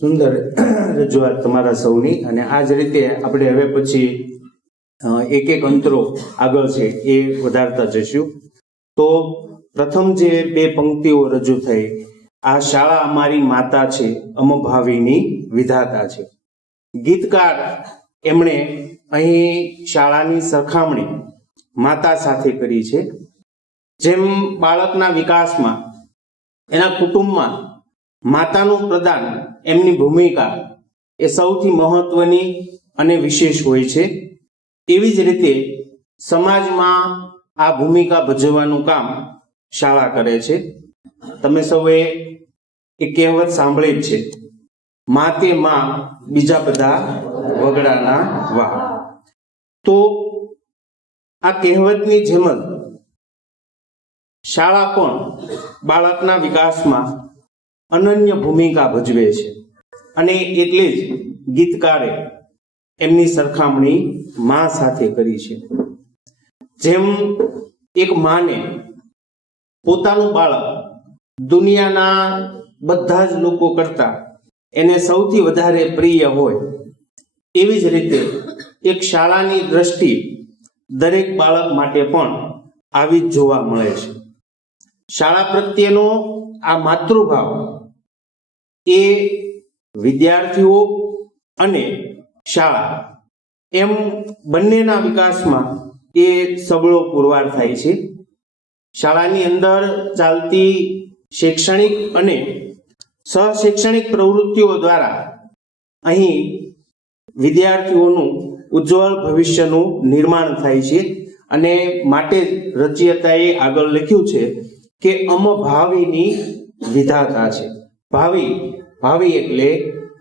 સુંદર રજૂઆત તમારા સૌની. અને આ જ રીતે આપણે હવે પછી એક એક અંતરો આગળ છે એ વધારતા જઈશું. તો પ્રથમ જે બે પંક્તિઓ રજૂ થઈ, આ શાળા અમારી માતા છે, અમભાવીની વિધાતા છે. ગીતકાર એમણે અહીં શાળાની સરખામણી માતા સાથે કરી છે. જેમ બાળકના વિકાસમાં એના કુટુંબમાં માતાનું પ્રદાન, એમની ભૂમિકા એ સૌથી મહત્વની અને વિશેષ હોય છે, એવી જ રીતે સમાજમાં આ ભૂમિકા ભજવવાનું કામ શાળા કરે છે. તમે સૌએ એક કહેવત સાંભળી જ છે, મા તે મા, બીજા બધા વગડાના વાહ. તો આ કહેવતની જેમ જ શાળા પણ બાળકના વિકાસમાં અનન્ય ભૂમિકા ભજવે છે. અને એટલે જ ગીતકારે એમની સરખામણી મા સાથે કરી છે. જેમ એક માને પોતાનું બાળક દુનિયાના બધા જ લોકો કરતા એને સૌથી વધારે પ્રિય હોય, એવી જ રીતે એક શાળાની દ્રષ્ટિ દરેક બાળક માટે પણ આવી જ જોવા મળે છે. શાળા પ્રત્યેનો આ માતૃભાવ એ વિદ્યાર્થીઓ અને શાળા એમ બંનેના વિકાસમાં એ સબળો પુરવાર થાય છે. શાળાની અંદર ચાલતી શૈક્ષણિક અને સહશૈક્ષણિક પ્રવૃત્તિઓ દ્વારા અહીં વિદ્યાર્થીઓનું ઉજ્જવળ ભવિષ્યનું નિર્માણ થાય છે. અને માટે રચયિતાએ આગળ લખ્યું છે કે અમભાવીની વિધાતા છે. ભાવિ એટલે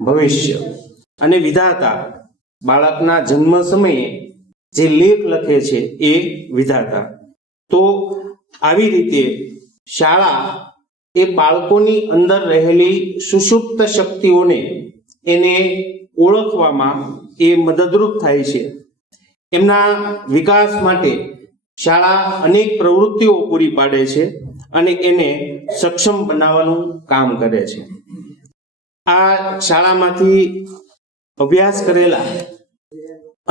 ભવિષ્ય, અને વિધાતા બાળકના જન્મ સમયે જે લેખ લખે છે એ વિધાતા. તો આવી રીતે શાળા એ બાળકોની અંદર રહેલી સુષુપ્ત શક્તિઓને એને ઓળખવામાં એ મદદરૂપ થાય છે. એમના વિકાસ માટે શાળા અનેક પ્રવૃત્તિઓ પૂરી પાડે છે અને એને સક્ષમ બનાવવાનું કામ કરે છે. આ શાળામાંથી અભ્યાસ કરેલા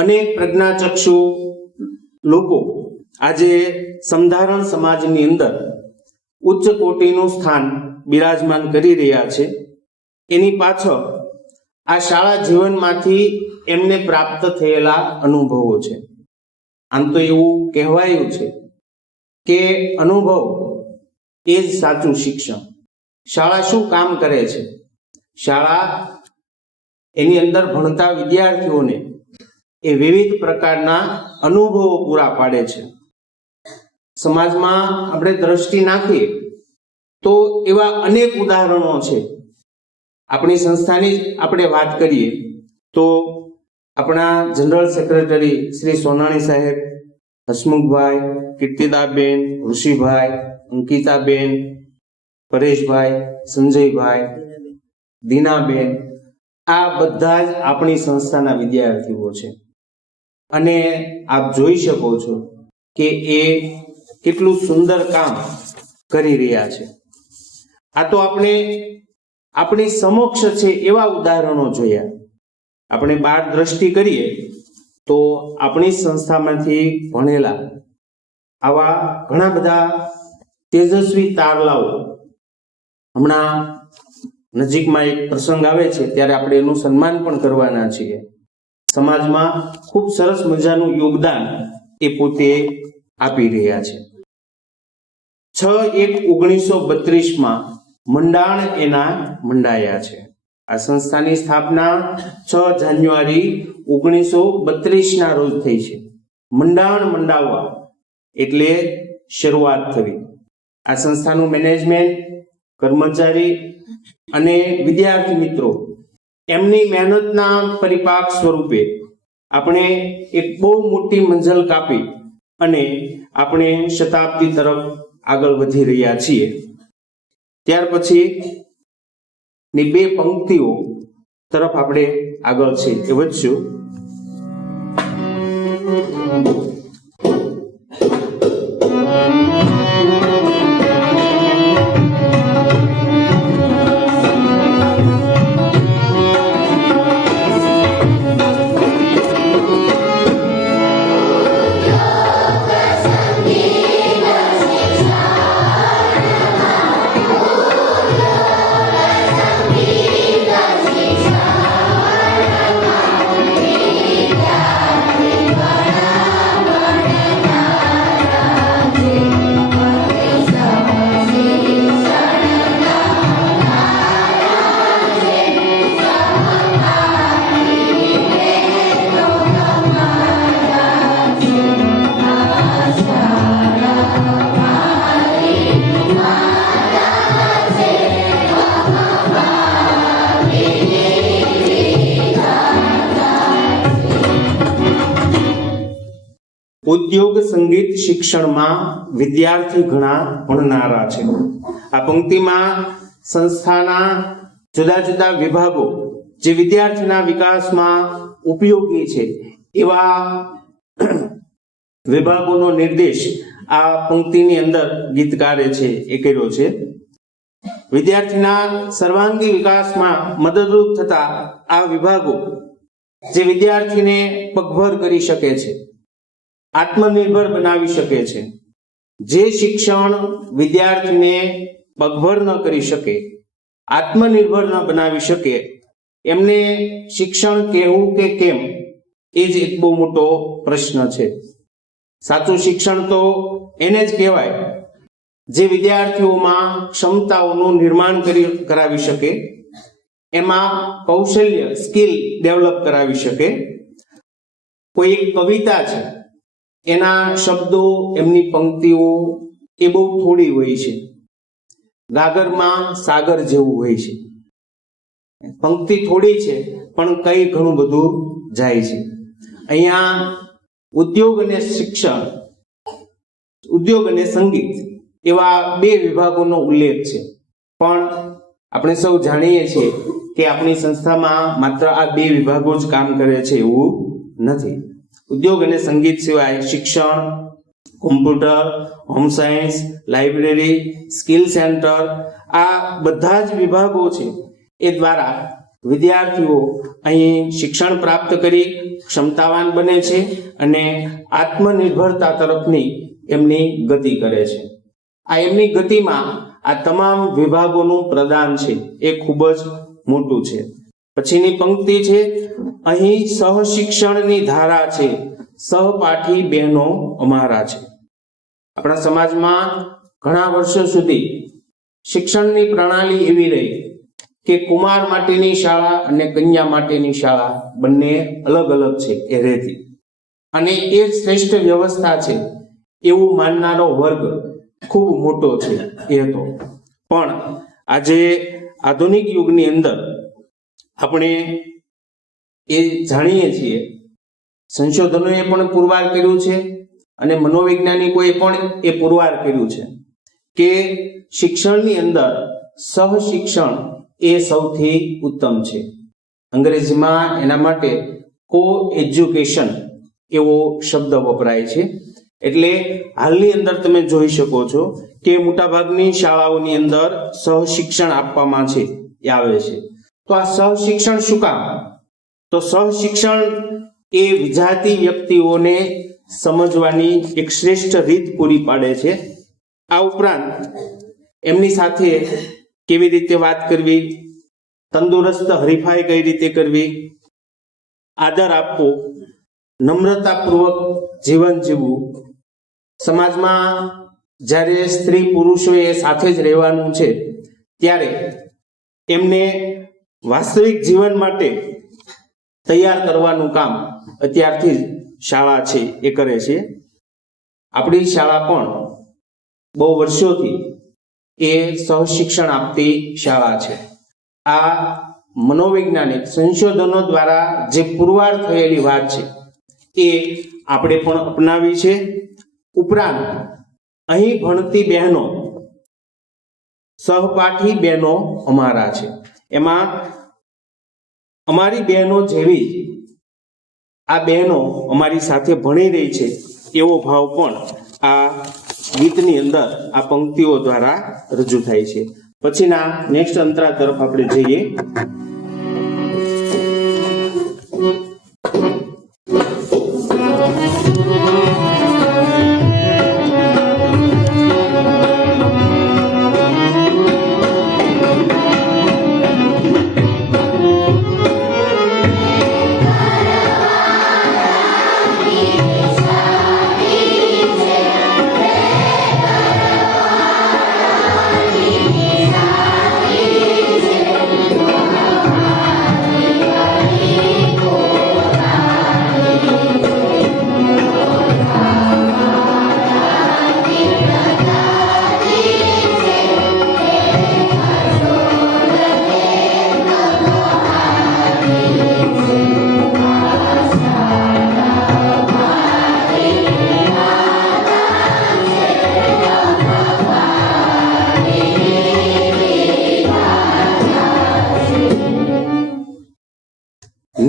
અનેક પ્રજ્ઞાચક્ષુ લોકો આજે સમધારણ સમાજની અંદર ઉચ્ચ કોટીનું સ્થાન બિરાજમાન કરી રહ્યા છે. એની પાછળ આ શાળા જીવનમાંથી એમને પ્રાપ્ત થયેલા અનુભવો છે. આમ તો એવું કહેવાયું છે કે અનુભવ એ જ સાચું શિક્ષણ. શાળા શું કામ કરે છે? શાળા એની અંદર ભણતા વિદ્યાર્થીઓને એ વિવિધ પ્રકારના અનુભવો પૂરા પાડે છે. સમાજમાં આપણે દ્રષ્ટિ નાખીએ તો એવા અનેક ઉદાહરણો છે. આપણી સંસ્થાની જ આપણે વાત કરીએ તો આપણા જનરલ સેક્રેટરી શ્રી સોનાણી સાહેબ, હસમુખભાઈ, કીર્તિદાબેન, ઋષિભાઈ, અંકિતાબેન, પરેશભાઈ, સંજયભાઈ, દીનાબેન, આ બધા જ આપણી સંસ્થાના વિદ્યાર્થીઓ છે. અને આપ જોઈ શકો છો કે એ કેટલું સુંદર કામ કરી રહ્યા છે. આ તો આપણે આપણી સમક્ષ છે એવા ઉદાહરણો જોયા. આપણે બહાર દ્રષ્ટિ કરીએ તો આપણી સંસ્થામાંથી ભણેલા આવા ઘણા બધા તેજસ્વી તારલાઓ, હમણાં નજીકમાં એક પ્રસંગ આવે છે ત્યારે આપણે એનું સન્માન પણ કરવાના છીએ. સમાજમાં ખૂબ સરસ મજાનું યોગદાન એ પોતે આપી રહ્યા છે. 6/1/1932 મંડાણ એના મંડાયા છે. આ સંસ્થાની સ્થાપના 6 જાન્યુઆરી 1932 રોજ થઈ છે. મંડાણ મંડાવવા એટલે શરૂઆત થવી. આ સંસ્થાનું મેનેજમેન્ટ, કર્મચારી અને વિદ્યાર્થી મિત્રો એમની મહેનતના પરિપાક સ્વરૂપે આપણે એક બહુ મોટી મંજિલ કાપી અને આપણે શતાબ્દી તરફ આગળ વધી રહ્યા છીએ. ત્યાર પછી ની બે પંક્તિઓ તરફ આપણે આગળ છે એ વધશું. ઉદ્યોગ સંગીત શિક્ષણમાં વિદ્યાર્થી ઘણા ભણનારા છે. આ પંક્તિમાં સંસ્થાના જુદા જુદા વિભાગો જે વિદ્યાર્થીના વિકાસમાં ઉપયોગી છે એવા વિભાગોનો નિર્દેશ આ પંક્તિની અંદર ગીતકારે છે એ કર્યો છે. વિદ્યાર્થીના સર્વાંગી વિકાસમાં મદદરૂપ થતા આ વિભાગો જે વિદ્યાર્થીને પગભર કરી શકે છે, આત્મનિર્ભર બનાવી શકે છે. જે શિક્ષણ વિદ્યાર્થીને પગભર ન કરી શકે, આત્મનિર્ભર ન બનાવી શકે, એમને શિક્ષણ કહેવું કે કેમ, એ જ એક બહુ મોટો પ્રશ્ન છે. સાચું શિક્ષણ તો એને જ કહેવાય જે વિદ્યાર્થીઓમાં ક્ષમતાઓનું નિર્માણ કરાવી શકે, એમાં કૌશલ્ય સ્કિલ ડેવલપ કરાવી શકે. કોઈ એક કવિતા છે, એના શબ્દો, એમની પંક્તિઓ એ બહુ થોડી હોય છે. ગાગરમાં સાગર જેવું હોય છે. પંક્તિ થોડી છે પણ કઈ ઘણું બધું જાય છે. અહીંયા ઉદ્યોગ અને શિક્ષણ, ઉદ્યોગ અને સંગીત એવા બે વિભાગોનો ઉલ્લેખ છે. પણ આપણે સૌ જાણીએ છીએ કે આપણી સંસ્થામાં માત્ર આ બે વિભાગો જ કામ કરે છે એવું નથી. ઉદ્યોગ અને સંગીત સિવાય શિક્ષણ, computer, home science, library, skill centre, આ બધા જ વિભાગો છે એ દ્વારા વિદ્યાર્થીઓ અહીં શિક્ષણ પ્રાપ્ત કરી ક્ષમતાવાન બને છે અને આત્મનિર્ભરતા તરફની એમની ગતિ કરે છે. આ એમની ગતિમાં આ તમામ વિભાગોનું પ્રદાન છે એ ખૂબ જ મોટું છે. પછીની પંક્તિ છે, અહીં સહશિક્ષણની ધારા છે, સહપાઠી બહેનો અમારા છે. આપણા સમાજમાં ઘણા વર્ષો સુધી શિક્ષણની પ્રણાલી એવી રહી કે કુમાર માટેની શાળા અને કન્યા માટેની શાળા બંને અલગ અલગ છે એ રહેતી, અને એ શ્રેષ્ઠ વ્યવસ્થા છે એવું માનનારો વર્ગ ખૂબ મોટો છે એ હતો. પણ આજે આધુનિક યુગની અંદર આપણે એ જાણીએ છીએ, સંશોધનોએ પણ પુરવાર કર્યું છે અને મનોવૈજ્ઞાનિકોએ પણ એ પુરવાર કર્યું છે કે શિક્ષણની અંદર સહશિક્ષણ એ સૌથી ઉત્તમ છે. અંગ્રેજીમાં એના માટે કો એજ્યુકેશન એવો શબ્દ વપરાય છે. એટલે હાલની અંદર તમે જોઈ શકો છો કે મોટાભાગની શાળાઓની અંદર સહશિક્ષણ આપવામાં છે એ આવે છે. તો આ સહશિક્ષણ શું કામ? તો સહશિક્ષણ એ વિજાતી વ્યક્તિઓને સમજવાની એક શ્રેષ્ઠ રીત પૂરી પાડે છે. આ ઉપરાંત એમની સાથે કેવી રીતે વાત કરવી, તંદુરસ્ત હરીફાઈ કઈ રીતે કરવી, આદર આપવો, નમ્રતાપૂર્વક જીવન જીવવું, સમાજમાં જ્યારે સ્ત્રી પુરુષોએ સાથે જ રહેવાનું છે ત્યારે એમને વાસ્તવિક જીવન માટે તૈયાર કરવાનું કામ અત્યારથી જ શાળા છે એ કરે છે. આપણી શાળા પણ બહુ વર્ષોથી એ સહશિક્ષણ આપતી શાળા છે. આ મનોવૈજ્ઞાનિક સંશોધનો દ્વારા જે પુરવાર થયેલી વાત છે એ આપણે પણ અપનાવી છે. ઉપરાંત અહીં ભણતી બહેનો, સહપાઠી બહેનો અમારા છે, એમાં અમારી બહેનો જેવી આ બહેનો અમારી સાથે ભણી રહી છે એવો ભાવ પણ આ ગીતની અંદર આ પંક્તિઓ દ્વારા રજૂ થાય છે. પછીના નેક્સ્ટ અંતરા તરફ આપણે જઈએ.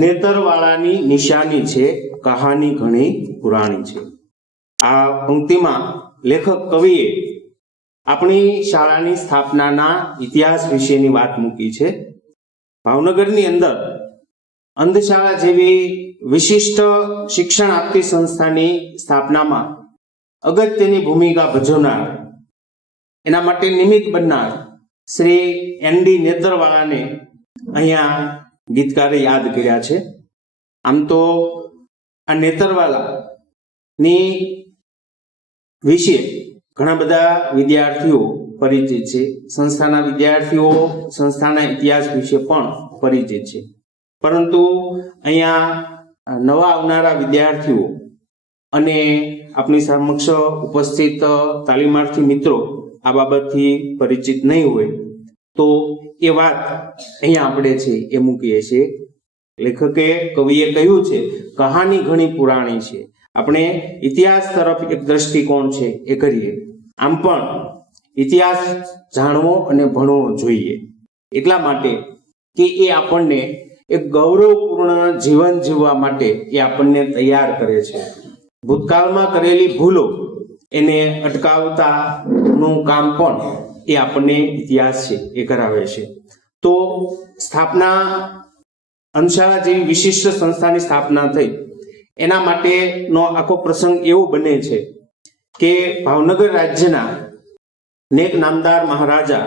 નેતરવાળાની નિશાની છે, કહાની ઘણી પુરાણી છે. આ પંક્તિમાં લેખક કવિએ આપણી શાળાની સ્થાપનાના ઇતિહાસ વિશેની વાત મૂકી છે. ભાવનગરની અંદર અંધશાળા જેવી વિશિષ્ટ શિક્ષણ આપતી સંસ્થાની સ્થાપનામાં અગત્યની ભૂમિકા ભજવનાર, એના માટે નિમિત્ત બનનાર શ્રી એનડી નેતરવાળાને અહીંયા ગીતકારે યાદ કર્યા છે. આમ તો આ નેતરવાલાની વિશે ઘણા બધા વિદ્યાર્થીઓ પરિચિત છે. સંસ્થાના વિદ્યાર્થીઓ સંસ્થાના ઇતિહાસ વિશે પણ પરિચિત છે, પરંતુ અહીંયા નવા આવનારા વિદ્યાર્થીઓ અને આપણી સમક્ષ ઉપસ્થિત તાલીમાર્થી મિત્રો આ બાબતથી પરિચિત નહીં હોય તો એ વાત અહીંયા આપણે છે એ મૂકીએ છીએ. લેખકે કવિએ કહ્યું છે, કહાની ઘણી પુરાણી છે. આપણે ઇતિહાસ તરફ એક દ્રષ્ટિકોણ છે એ કરીએ. આમ પણ ઇતિહાસ જાણવો અને ભણવો જોઈએ, એટલા માટે કે એ આપણને એક ગૌરવપૂર્ણ જીવન જીવવા માટે એ આપણને તૈયાર કરે છે. ભૂતકાળમાં કરેલી ભૂલો એને અટકાવતાનું કામ પણ એ આપણને ઇતિહાસ છે એ કરાવે છે. તો સ્થાપના અંધશાળા જેવી વિશિષ્ટ સંસ્થાની સ્થાપના થઈ એના માટેનો આખો પ્રસંગ એવો બને છે કે ભાવનગર રાજ્યના નેક નામદાર મહારાજા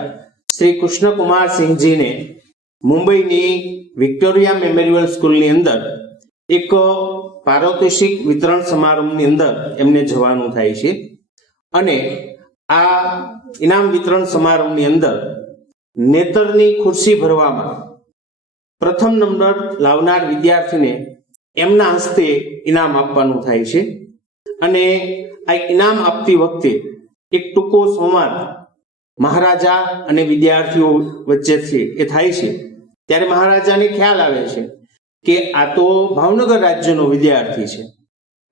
શ્રી કૃષ્ણકુમારસિંહજીને મુંબઈની વિક્ટોરિયા મેમોરિયલ સ્કૂલની અંદર એક પારિતોષિક વિતરણ સમારંભની અંદર એમને જવાનું થાય છે. અને આ ઇનામ વિતરણ સમારંભની અંદર નેતરની ખુરશી ભરવામાં પ્રથમ નંબર લાવનાર વિદ્યાર્થીને એમના હસ્તે ઇનામ આપવાનું થાય છે. અને આ ઇનામ આપતી વખતે એક ટૂંકો સંવાદ મહારાજા અને વિદ્યાર્થીઓ વચ્ચે એ થાય છે. ત્યારે મહારાજાને ખ્યાલ આવે છે કે આ તો ભાવનગર રાજ્યનો વિદ્યાર્થી છે,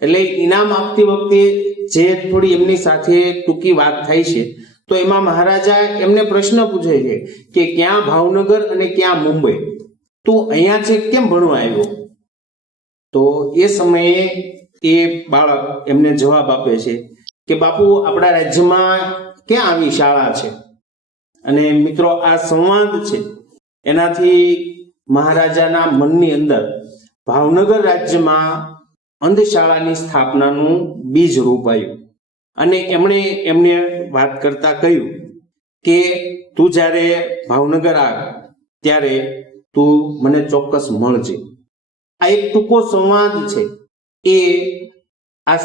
એટલે ઇનામ આપતી વખતે જે થોડી એમની સાથે ટૂંકી વાત થાય છે તો એમાં મહારાજા એમને પ્રશ્ન પૂછે છે કે ક્યાં ભાવનગર અને ક્યાં મુંબઈ, તું અહીંયા છે કેમ ભણવા આવ્યો? તો એ સમયે એ બાળક એમને જવાબ આપે છે કે બાપુ, આપણા રાજ્યમાં ક્યાં આવી શાળા છે? અને મિત્રો, આ સંવાદ છે એનાથી મહારાજાના મનની અંદર ભાવનગર રાજ્યમાં અંધશાળાની સ્થાપનાનું બીજ રોપાયું. અને એમને વાત કરતા કહ્યું કે તું જ્યારે ભાવનગર આવ ત્યારે તું મને ચોક્કસ મળજે. આ એક ટૂંકો સંવાદ છે એ આ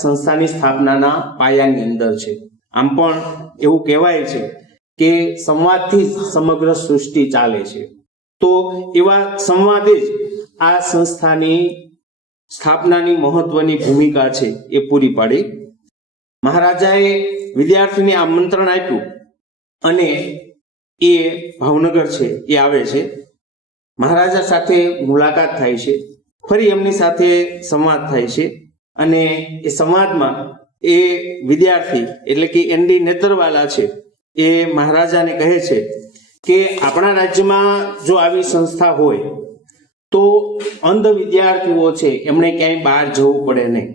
સંસ્થાની સ્થાપનાના પાયાની અંદર છે. આમ પણ એવું કહેવાય છે કે સંવાદથી સમગ્ર સૃષ્ટિ ચાલે છે. તો એવા સંવાદે જ આ સંસ્થાની સ્થાપનાની મહત્વની ભૂમિકા છે એ પૂરી પાડી. મહારાજાએ વિદ્યાર્થીને આમંત્રણ આપ્યું અને એ ભાવનગર છે એ આવે છે. મહારાજા સાથે મુલાકાત થાય છે, ફરી એમની સાથે સંવાદ થાય છે. અને એ સંવાદમાં એ વિદ્યાર્થી એટલે કે એનડી નેતરવાલા છે એ મહારાજાને કહે છે કે આપણા રાજ્યમાં જો આવી સંસ્થા હોય તો અંધ વિદ્યાર્થીઓ છે એમણે ક્યાંય બહાર જવું પડે નહીં.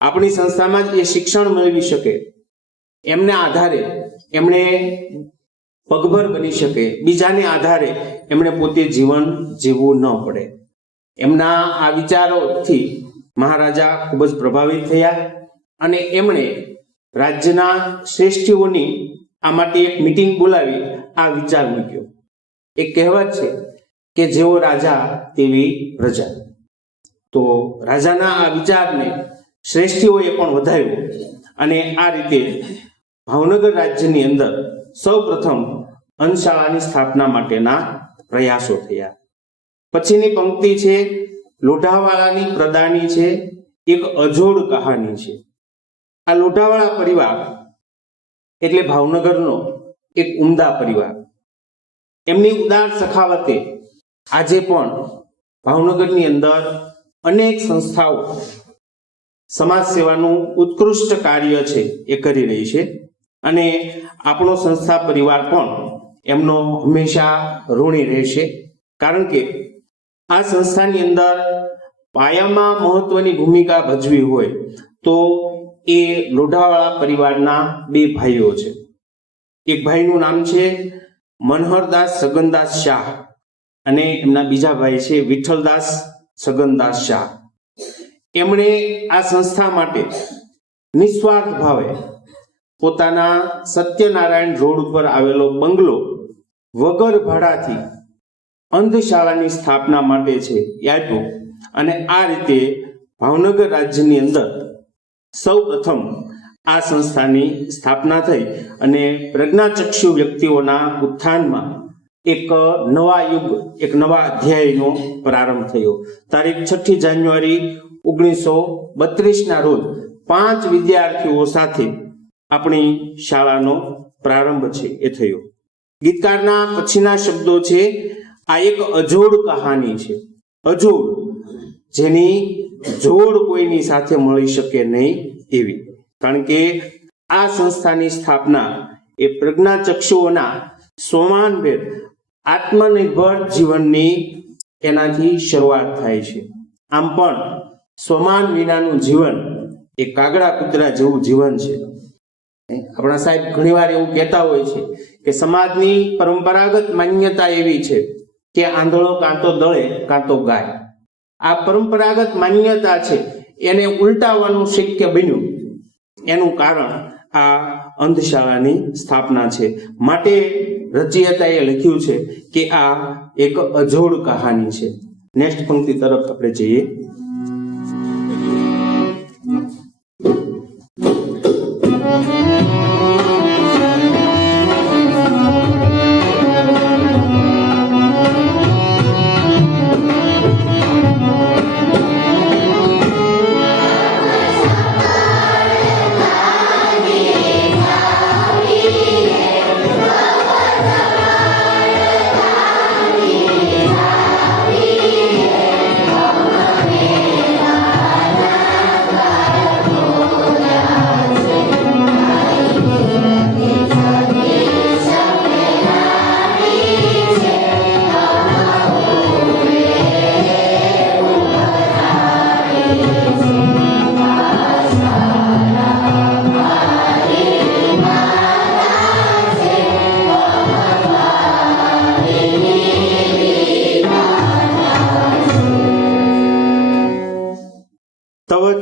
આપણી સંસ્થામાં જ એ શિક્ષણ મેળવી શકે, એમના આધારે એમણે પગભર બની શકે, બીજાને આધારે એમણે પોતે જીવન જીવવું ન પડે. એમના આ વિચારોથી મહારાજા ખૂબ જ પ્રભાવિત થયા અને એમણે રાજ્યના શ્રેષ્ઠીઓની આ માટે એક મીટિંગ બોલાવી આ વિચાર મૂક્યો. એક કહેવત છે કે જેવો રાજા તેવી પ્રજા. તો રાજાના આ વિચારને શ્રેષ્ઠીઓએ પણ વધાર્યો અને આ રીતે ભાવનગર રાજ્યની અંદર સૌ પ્રથમ અંધશાળાની સ્થાપના માટેના પ્રયાસો થયા. પછીની પંક્તિ છે, લોઢાવાળાની પ્રદાની છે, એક અજોડ કહાની છે. આ લોઢાવાળા પરિવાર એટલે ભાવનગરનો એક ઉમદા પરિવાર. એમની ઉદાર સખાવતે આજે પણ ભાવનગરની અંદર અનેક સંસ્થાઓ સમાજ સેવાનું ઉત્કૃષ્ટ કાર્ય છે એ કરી રહી છે. અને આપણો સંસ્થા પરિવાર પણ એમનો હંમેશા ઋણી રહેશે, કારણ કે આ સંસ્થાની અંદર પાયામાં મહત્વની ભૂમિકા ભજવી હોય તો એ લોઢાવાળા પરિવારના બે ભાઈઓ છે. એક ભાઈનું નામ છે મનહરદાસ સગનદાસ શાહ અને એમના બીજા ભાઈ છે વિઠ્ઠલદાસ સગનદાસ શાહ. એમણે આ સંસ્થા માટે નિસ્વાર્થ ભાવે પોતાના સત્યનારાયણ રોડ ઉપર આવેલો બંગલો વગર ભાડાથી અંધશાળાની સ્થાપના માટે છે એ આપ્યો. અને આ રીતે ભાવનગર રાજ્યની અંદર સૌ પ્રથમ આ સંસ્થાની સ્થાપના થઈ અને પ્રજ્ઞાચક્ષુ વ્યક્તિઓના ઉત્થાનમાં એક નવા યુગ, એક નવા અધ્યાયનો પ્રારંભ થયો. તારીખ 6 જાન્યુઆરી 1932ના રોજ 5 વિદ્યાર્થીઓ સાથે આપણી શાળાનો પ્રારંભ છે એ થયો. ગીતકારના પછીના શબ્દો છે, આ એક અજોડ કહાની છે. અજોડ, જેની જોડ કોઈની સાથે મળી શકે નહીં એવી. કારણ કે આ સંસ્થાની સ્થાપના એ પ્રજ્ઞાચક્ષુઓના સોમાનભેર આત્મનિર્ભર જીવનની એનાથી શરૂઆત થાય છે. આમ પણ સોમાન વિનાનું જીવન એ કાગડા કૂતરા જેવું જીવન છે. આપણા સાહેબ ઘણીવાર એવું કહેતા હોય છે કે સમાજની પરંપરાગત માન્યતા એવી છે કે આંધળો કાં તો દળે કાં તો ગાય. આ પરંપરાગત માન્યતા છે એને ઉલટાવવાનું શક્ય બન્યું. એનું કારણ આ અંધશાળાની સ્થાપના છે. માટે રચયિતાએ લખ્યું છે કે આ એક અજોડ કહાની છે. નેક્સ્ટ પંક્તિ તરફ આપણે જઈએ.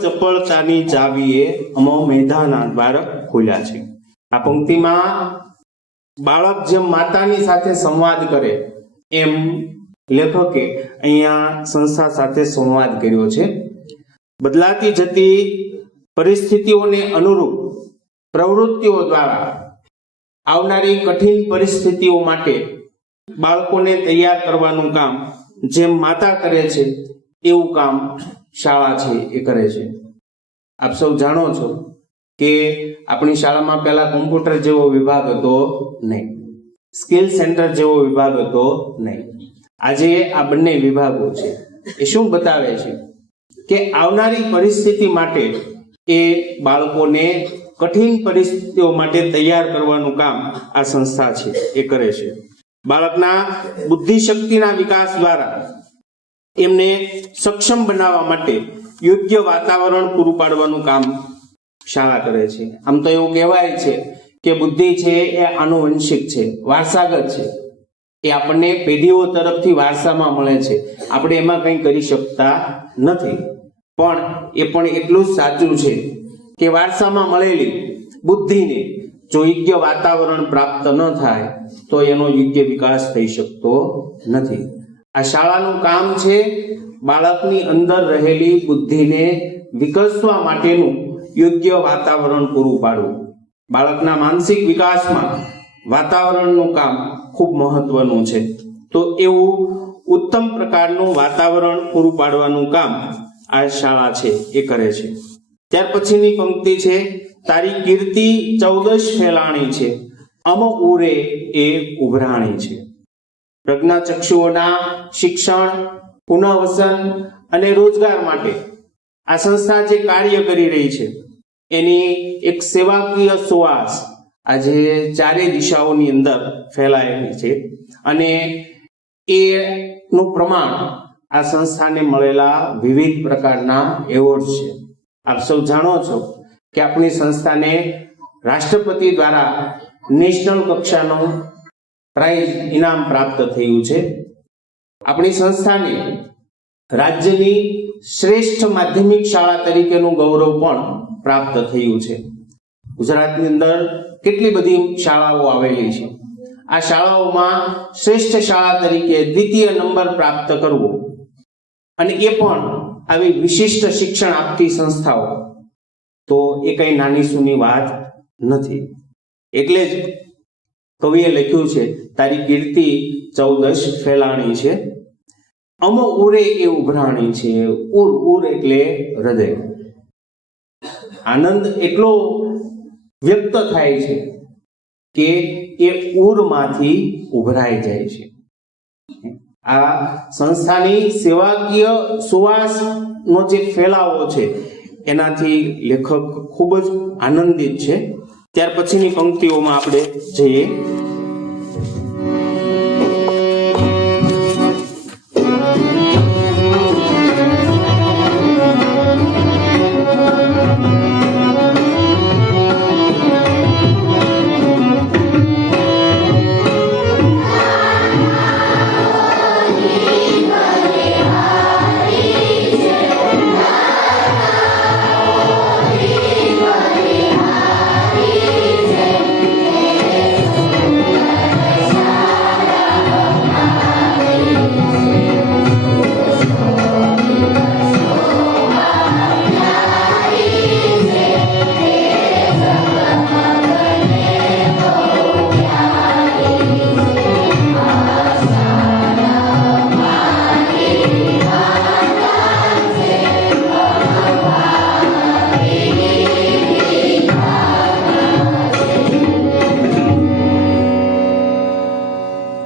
ચપળતાની ચાવીએ અમો મેધાના દ્વાર ખોલ્યા છે. આ પંક્તિમાં બાળક જેમ માતાની સાથે સંવાદ કરે એમ લેખકે અહીંયા સંસ્થા સાથે સંવાદ કર્યો છે. બદલાતી જતી પરિસ્થિતિઓને અનુરૂપ પ્રવૃત્તિઓ દ્વારા આવનારી કઠિન પરિસ્થિતિઓ માટે બાળકોને તૈયાર કરવાનું કામ જેમ માતા કરે છે એવું કામ શાળા છે એ કરે છે. આપ સૌ જાણો છો કે આપણી શાળામાં પહેલા કોમ્પ્યુટર જેવો વિભાગ હતો નહીં, સ્કિલ સેન્ટર જેવો વિભાગ હતો નહીં. આજે આ બંને વિભાગો છે. એ શું બતાવે છે કે આવનારી પરિસ્થિતિ માટે એ બાળકોને કઠિન પરિસ્થિતિઓ માટે તૈયાર કરવાનું કામ આ સંસ્થા છે એ કરે છે. બાળકના બુદ્ધિ શક્તિના વિકાસ દ્વારા એમને સક્ષમ બનાવવા માટે યોગ્ય વાતાવરણ પૂરું પાડવાનું કામ શાળા કરે છે. આમ તો એવું કહેવાય છે કે બુદ્ધિ છે એ આનુવંશિક છે, વારસાગત છે. એ આપણને પેઢીઓ તરફથી વારસામાં મળે છે. આપણે એમાં કંઈ કરી શકતા નથી. પણ એ પણ એટલું જ સાચું છે કે વારસામાં મળેલી બુદ્ધિને જો યોગ્ય વાતાવરણ પ્રાપ્ત ન થાય તો એનો યોગ્ય વિકાસ થઈ શકતો નથી. આ શાળાનું કામ છે બાળકની અંદર રહેલી બુદ્ધિને વિકસવા માટેનું યોગ્ય વાતાવરણ પૂરું પાડવું. બાળકના માનસિક વિકાસમાં વાતાવરણનું કામ ખૂબ મહત્વનું છે. તો એવું ઉત્તમ પ્રકારનું વાતાવરણ પૂરું પાડવાનું કામ આ શાળા છે એ કરે છે. ત્યાર પછીની પંક્તિ છે, તારી કીર્તિ 14 ફેલાણી છે, અમ ઉરે એ ઉભરાણી છે. પ્રજ્ઞાચક્ષુઓના શિક્ષણ, પુનઃવસન અને રોજગાર માટે આ સંસ્થા જે કાર્ય કરી રહી છે એની એક સેવાકીય સુવાસ આજે ચારે દિશાઓની અંદર ફેલાયેલી છે. અને એનું પ્રમાણ આ સંસ્થાને મળેલા વિવિધ પ્રકારના એવોર્ડ છે. આપ સૌ જાણો છો કે આપણી સંસ્થાને રાષ્ટ્રપતિ દ્વારા નેશનલ કક્ષાનું પ્રાઇઝ ઇનામ પ્રાપ્ત થયું છે. આપણી સંસ્થાને રાજ્યની શ્રેષ્ઠ માધ્યમિક શાળા તરીકેનું ગૌરવ પણ પ્રાપ્ત થયું છે. ગુજરાતની અંદર કેટલી બધી શાળાઓ આવેલી છે. આ શાળાઓમાં શ્રેષ્ઠ શાળા તરીકે દ્વિતીય નંબર પ્રાપ્ત કરવો અને એ પણ આવી વિશિષ્ટ શિક્ષણ આપતી સંસ્થાઓ, તો એ કઈ નાની સૂની વાત નથી. એટલે જ કવિએ લખ્યું છે, તારી કીર્તિ 14 ફેલાણી છે, અમો ઉરે એ ઉભરાણી છે. ઉર ઉર એટલે હૃદય. આનંદ એટલો વ્યક્ત થાય છે કે એ ઉરમાંથી ઉભરાઈ જાય છે. આ સંસ્થાની સેવાકીય સુવાસનો જે ફેલાવો છે એનાથી લેખક ખૂબ જ આનંદિત છે. ત્યાર પછીની પંક્તિઓમાં આપણે જઈએ.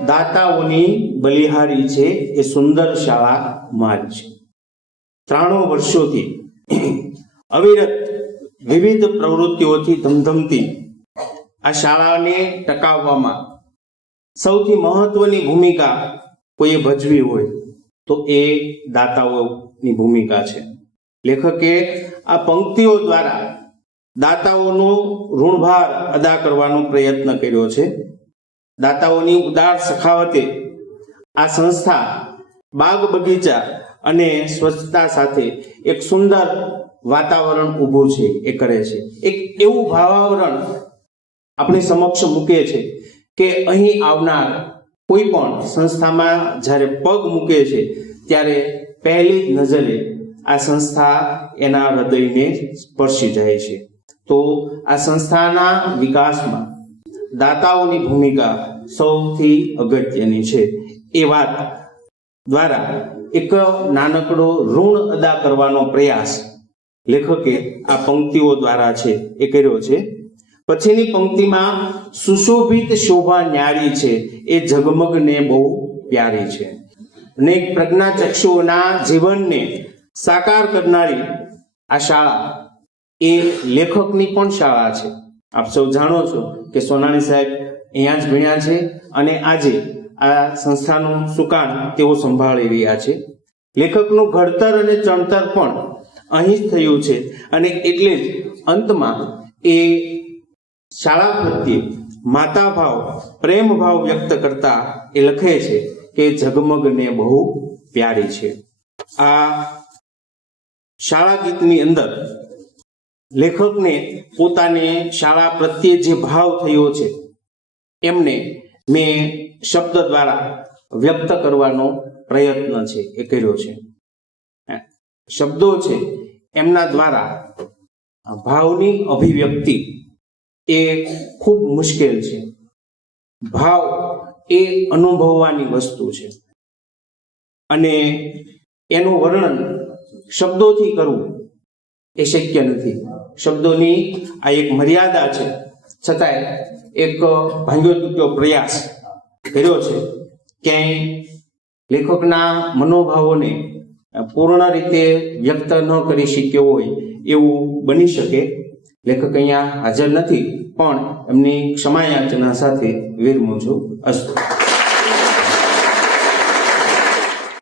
દાતાઓની બલિહારી છે એ સુંદર શાળા મારી છે. 93 વર્ષોથી અવિરત વિવિધ પ્રવૃત્તિઓથી ધમધમતી આ શાળાને ટકાવવામાં સૌથી મહત્વની ભૂમિકા કોઈએ ભજવી હોય તો એ દાતાઓની ભૂમિકા છે. લેખકે આ પંક્તિઓ દ્વારા દાતાઓનો ઋણભાર અદા કરવાનો પ્રયત્ન કર્યો છે. દાતાઓની ઉદાર સખાવતે આ સંસ્થા બાગ બગીચા અને સ્વચ્છતા સાથે એક સુંદર વાતાવરણ ઊભું છે એ કરે છે. એક એવું ભાવાવરણ આપણી સમક્ષ મૂકે છે કે અહીં આવનાર કોઈ પણ સંસ્થામાં જ્યારે પગ મૂકે છે ત્યારે પહેલી જ નજરે આ સંસ્થા એના હૃદયને સ્પર્શી જાય છે. તો આ સંસ્થાના વિકાસમાં દાતાઓની ભૂમિકા સૌથી અગત્યની છે. એ વાત દ્વારા એક નાનકડો ઋણ અદા કરવાનો પ્રયાસ લેખકે આ પંક્તિઓ દ્વારા છે એ કર્યો છે. પછીની પંક્તિમાં સુશોભિત શોભા ન્યારી છે એ ઝગમગને બહુ પ્યારી છે. અનેક પ્રજ્ઞાચક્ષુઓના જીવનને સાકાર કરનારી આ શાળા એ લેખકની પણ શાળા છે. આપ સૌ જાણો છો કે સોનાણી સાહેબ અહીંયા જ ભણ્યા છે અને આજે આ સંસ્થાનું સુકાન તેઓ સંભાળી રહ્યા છે. લેખકનું ઘડતર અને ચણતર પણ અહીં જ થયું છે અને એટલે જ અંતમાં એ શાળા પ્રત્યે માતા ભાવ, પ્રેમ ભાવ વ્યક્ત કરતા એ લખે છે કે ઝગમગને બહુ પ્યારી છે. આ શાળા ગીતની અંદર લેખકને પોતાને શાળા પ્રત્યે જે ભાવ થયો છે એમને મેં શબ્દ દ્વારા વ્યક્ત કરવાનો પ્રયત્ન છે એ કર્યો છે. શબ્દો છે એમના દ્વારા ભાવની અભિવ્યક્તિ એ ખૂબ મુશ્કેલ છે. ભાવ એ અનુભવવાની વસ્તુ છે અને એનું વર્ણન શબ્દોથી કરવું એ શક્ય નથી. શબ્દોની આ એક મર્યાદા છે, છતાંય એક ભાંગ્યો તૂટ્યો પ્રયાસ કર્યો છે. ક્યાંય લેખકના મનોભાવોને પૂર્ણ રીતે વ્યક્ત ન કરી શક્યો હોય એવું બની શકે. લેખક અહીંયા હાજર નથી, પણ એમની ક્ષમાયાચના સાથે વિરમું છું. અસ્તુ.